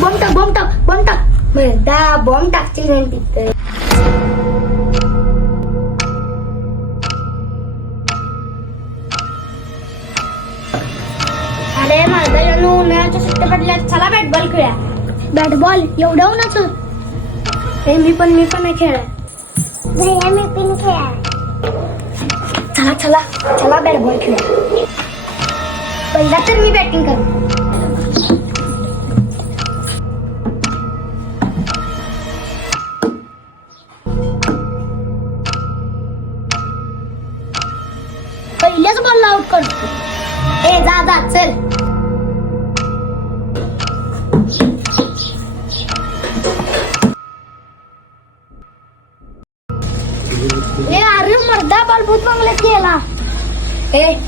Bomb टाक मर्दा, bomb टाकतील नाही तिथे. अरे मर्दा यांनो उन्हाळ्याच्या सुट्ट्या पडल्या, चला बॅट बॉल खेळूया. बॅट बॉल एवढ्या उन्हाचं? हे मी पण नाही खेळाय. मी पण खेळाय. चला बॅट बॉल खेळूया. पहिला तर मी बॅटिंग करू. पहिल्याच बॉलला आउट करतो. जा चल. अरे मर्दा बॉल भूत बंगल्यात गेला.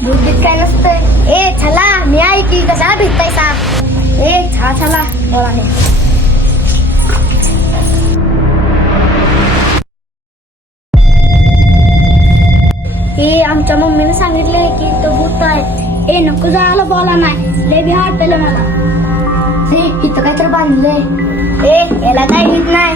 भूत काय नसतंय. चला मी आहे की, कशाला भिजतायसा. चला बोला. आमच्या मम्मीने सांगितले की तो भूत आहे. नको जायला बोला नाही, लय भ्या वाटलं मला. इथं काहीतरी बांधलंय. याला काय येत नाही.